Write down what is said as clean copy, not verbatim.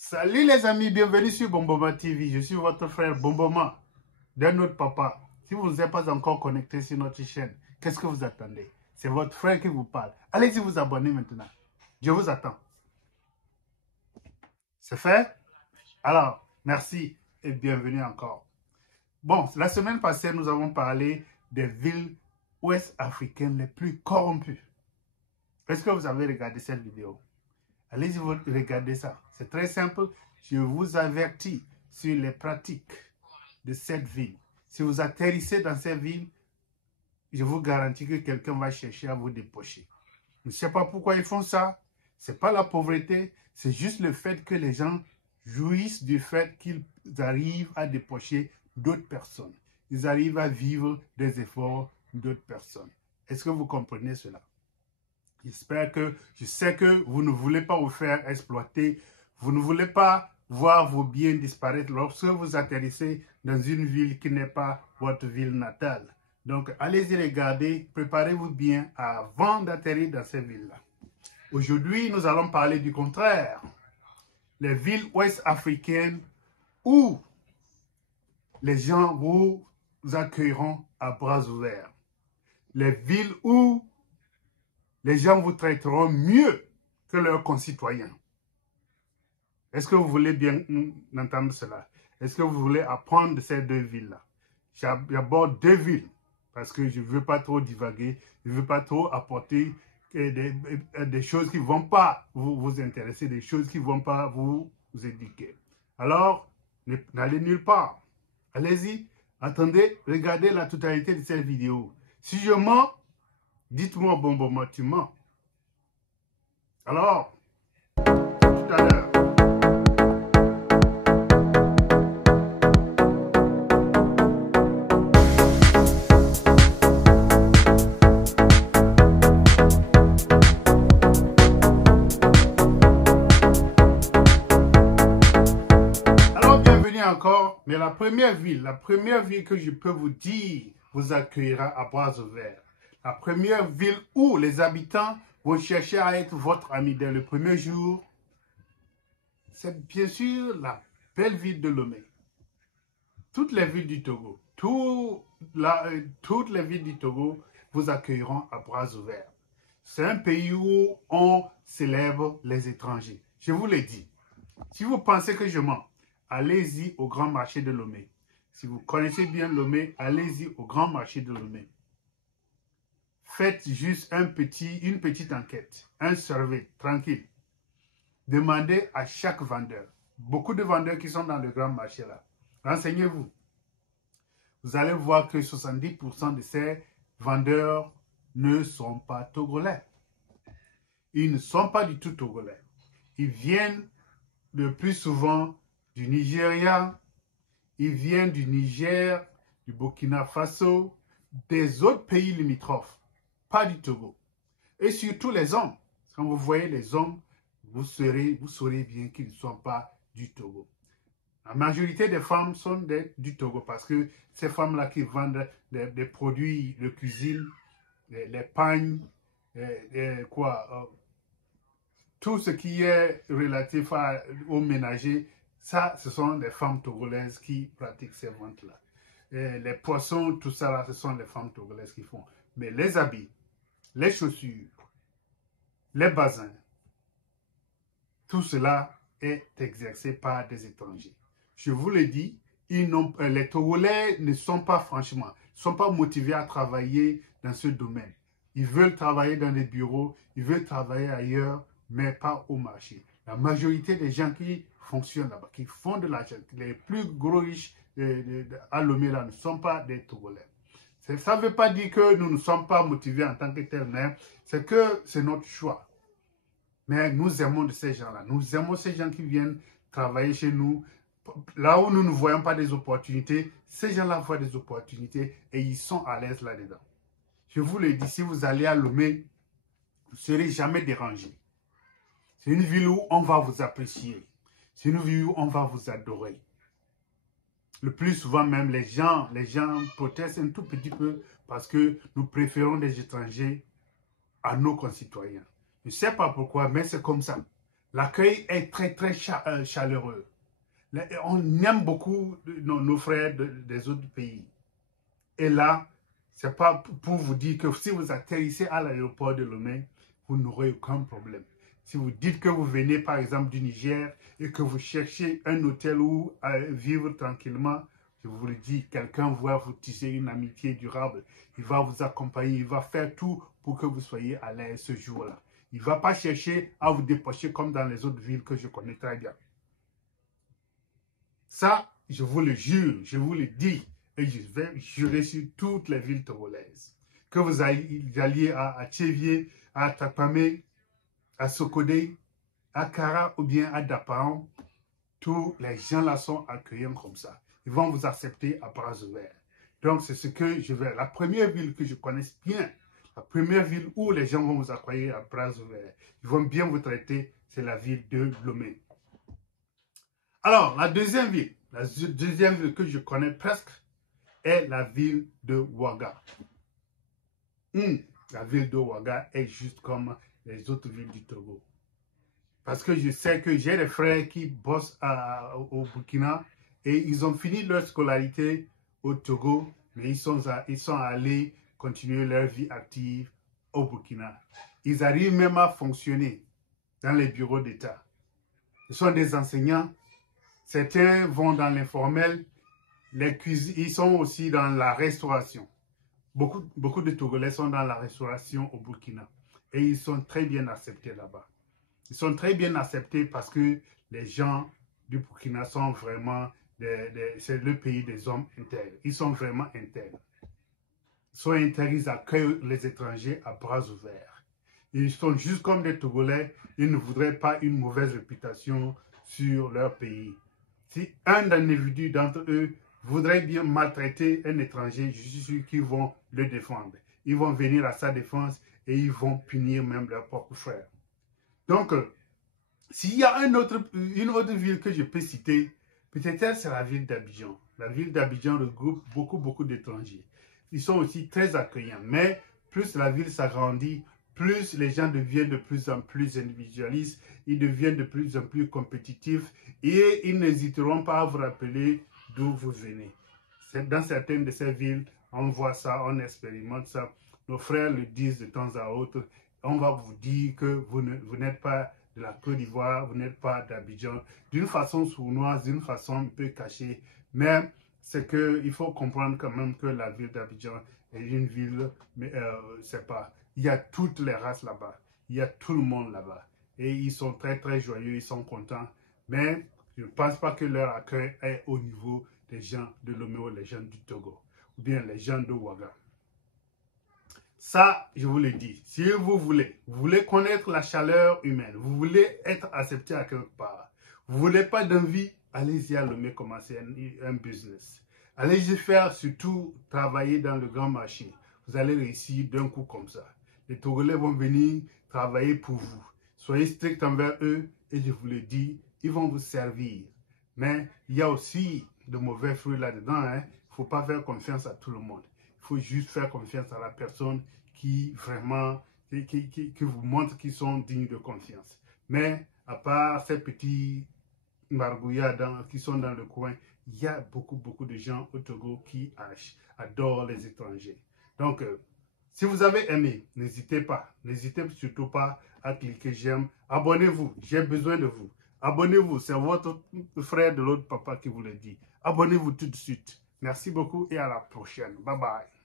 Salut les amis, bienvenue sur Bomboma TV. Je suis votre frère Bomboma, d'un autre papa. Si vous n'êtes pas encore connecté sur notre chaîne, qu'est-ce que vous attendez? C'est votre frère qui vous parle. Allez-y vous abonner maintenant. Je vous attends. C'est fait? Alors, merci et bienvenue encore. Bon, la semaine passée, nous avons parlé des villes ouest africaines les plus corrompues. Est-ce que vous avez regardé cette vidéo? Allez-y, regardez ça. C'est très simple. Je vous avertis sur les pratiques de cette ville. Si vous atterrissez dans cette ville, je vous garantis que quelqu'un va chercher à vous dépocher. Je ne sais pas pourquoi ils font ça. Ce n'est pas la pauvreté. C'est juste le fait que les gens jouissent du fait qu'ils arrivent à dépocher d'autres personnes. Ils arrivent à vivre des efforts d'autres personnes. Est-ce que vous comprenez cela? Je sais que vous ne voulez pas vous faire exploiter, vous ne voulez pas voir vos biens disparaître lorsque vous atterrissez dans une ville qui n'est pas votre ville natale. Donc, allez-y regarder, préparez-vous bien avant d'atterrir dans ces villes-là. Aujourd'hui, nous allons parler du contraire. Les villes ouest africaines où les gens vous accueilleront à bras ouverts. Les villes où les gens vous traiteront mieux que leurs concitoyens. Est-ce que vous voulez bien entendre cela? Est-ce que vous voulez apprendre de ces deux villes-là? J'aborde deux villes parce que je ne veux pas trop divaguer, je ne veux pas trop apporter des choses qui ne vont pas vous intéresser, des choses qui ne vont pas vous éduquer. Alors, n'allez nulle part. Allez-y, attendez, regardez la totalité de cette vidéo. Si je mens, dites-moi, Bomboma, tu mens. Alors, tout à l'heure. Alors, bienvenue encore. Mais la première ville que je peux vous dire vous accueillera à bras ouverts. La première ville où les habitants vont chercher à être votre ami dès le premier jour, c'est bien sûr la belle ville de Lomé. Toutes les villes du Togo, toutes les villes du Togo vous accueilleront à bras ouverts. C'est un pays où on célèbre les étrangers. Je vous l'ai dit. Si vous pensez que je mens, allez-y au grand marché de Lomé. Si vous connaissez bien Lomé, allez-y au grand marché de Lomé. Faites juste une petite enquête, un survey, tranquille. Demandez à chaque vendeur. Beaucoup de vendeurs qui sont dans le grand marché là. Renseignez-vous. Vous allez voir que 70% de ces vendeurs ne sont pas togolais. Ils ne sont pas du tout togolais. Ils viennent le plus souvent du Nigeria, ils viennent du Niger, du Burkina Faso, des autres pays limitrophes. Pas du Togo. Et surtout les hommes. Quand vous voyez les hommes, vous saurez bien qu'ils ne sont pas du Togo. La majorité des femmes sont du Togo parce que ces femmes-là qui vendent des produits de cuisine, les pagnes, tout ce qui est relatif au ménager, ça, ce sont les femmes togolaises qui pratiquent ces ventes-là. Les poissons, tout ça, là, ce sont les femmes togolaises qui font. Mais les habits, les chaussures, les bassins, tout cela est exercé par des étrangers. Je vous le dis, les Togolais ne sont pas motivés à travailler dans ce domaine. Ils veulent travailler dans les bureaux, ils veulent travailler ailleurs, mais pas au marché. La majorité des gens qui fonctionnent là-bas, qui font de l'argent, les plus gros riches à Lomé là ne sont pas des Togolais. Ça ne veut pas dire que nous ne sommes pas motivés en tant que tels, mais c'est que c'est notre choix. Mais nous aimons de ces gens-là. Nous aimons ces gens qui viennent travailler chez nous. Là où nous ne voyons pas des opportunités, ces gens-là voient des opportunités et ils sont à l'aise là-dedans. Je vous le dis, si vous allez à Lomé, vous ne serez jamais dérangé. C'est une ville où on va vous apprécier. C'est une ville où on va vous adorer. Le plus souvent même, les gens protestent un tout petit peu parce que nous préférons des étrangers à nos concitoyens. Je ne sais pas pourquoi, mais c'est comme ça. L'accueil est très chaleureux. On aime beaucoup nos frères des autres pays. Et là, c'est pas pour vous dire que si vous atterrissez à l'aéroport de Lomé, vous n'aurez aucun problème. Si vous dites que vous venez par exemple du Niger et que vous cherchez un hôtel où vivre tranquillement, je vous le dis, quelqu'un va vous tisser une amitié durable. Il va vous accompagner, il va faire tout pour que vous soyez à l'aise ce jour-là. Il ne va pas chercher à vous dépocher comme dans les autres villes que je connais très bien. Ça, je vous le jure, je vous le dis, et je vais jurer sur toutes les villes togolaises. Que vous alliez à Tchévié, à Tapamé, à Sokodé, à Kara ou bien à Dapaon, tous les gens là sont accueillants comme ça. Ils vont vous accepter à bras ouverts. Donc, c'est ce que je vais. La première ville que je connaisse bien, la première ville où les gens vont vous accueillir à bras ouverts, ils vont bien vous traiter, c'est la ville de Lomé. Alors, la deuxième ville que je connais presque est la ville de Ouaga. La ville de Ouaga est juste comme les autres villes du Togo. Parce que je sais que j'ai des frères qui bossent au Burkina et ils ont fini leur scolarité au Togo, mais ils sont allés continuer leur vie active au Burkina. Ils arrivent même à fonctionner dans les bureaux d'État. Ce sont des enseignants. Certains vont dans l'informel. Ils sont aussi dans la restauration. Beaucoup de Togolais sont dans la restauration au Burkina. Et ils sont très bien acceptés là-bas. Ils sont très bien acceptés parce que les gens du Burkina sont vraiment, c'est le pays des hommes intègres. Ils sont vraiment intègres. Ils sont intègres, ils accueillent les étrangers à bras ouverts. Ils sont juste comme des Togolais, ils ne voudraient pas une mauvaise réputation sur leur pays. Si un individu d'entre eux voudrait bien maltraiter un étranger, je suis sûr qu'ils vont le défendre. Ils vont venir à sa défense et ils vont punir même leurs propres frères. Donc, s'il y a une autre ville que je peux citer, peut-être c'est la ville d'Abidjan. La ville d'Abidjan regroupe beaucoup d'étrangers. Ils sont aussi très accueillants, mais plus la ville s'agrandit, plus les gens deviennent de plus en plus individualistes, ils deviennent de plus en plus compétitifs et ils n'hésiteront pas à vous rappeler d'où vous venez. Dans certaines de ces villes, on voit ça, on expérimente ça. Nos frères le disent de temps à autre. On va vous dire que vous n'êtes pas de la Côte d'Ivoire, vous n'êtes pas d'Abidjan, d'une façon sournoise, d'une façon un peu cachée. Mais c'est qu'il faut comprendre quand même que la ville d'Abidjan est une ville, mais c'est pas... Il y a toutes les races là-bas. Il y a tout le monde là-bas. Et ils sont très joyeux, ils sont contents. Mais je ne pense pas que leur accueil est au niveau des gens de Lomé ou les gens du Togo. Ou bien les gens de Ouaga. Ça, je vous le dis. Si vous voulez connaître la chaleur humaine, vous voulez être accepté à quelque part, vous ne voulez pas d'envie, allez-y à Lomé commencer un business. Allez-y faire surtout travailler dans le grand marché. Vous allez réussir d'un coup comme ça. Les Togolais vont venir travailler pour vous. Soyez strict envers eux et je vous le dis, ils vont vous servir. Mais il y a aussi de mauvais fruits là-dedans. Il ne faut pas faire confiance à tout le monde. Il faut juste faire confiance à la personne qui vraiment, qui vous montre qu'ils sont dignes de confiance. Mais à part ces petits margouillards qui sont dans le coin, il y a beaucoup de gens au Togo qui adorent les étrangers. Donc, si vous avez aimé, n'hésitez surtout pas à cliquer j'aime. Abonnez-vous, j'ai besoin de vous. Abonnez-vous, c'est votre frère de l'autre papa qui vous le dit. Abonnez-vous tout de suite. Merci beaucoup et à la prochaine. Bye bye.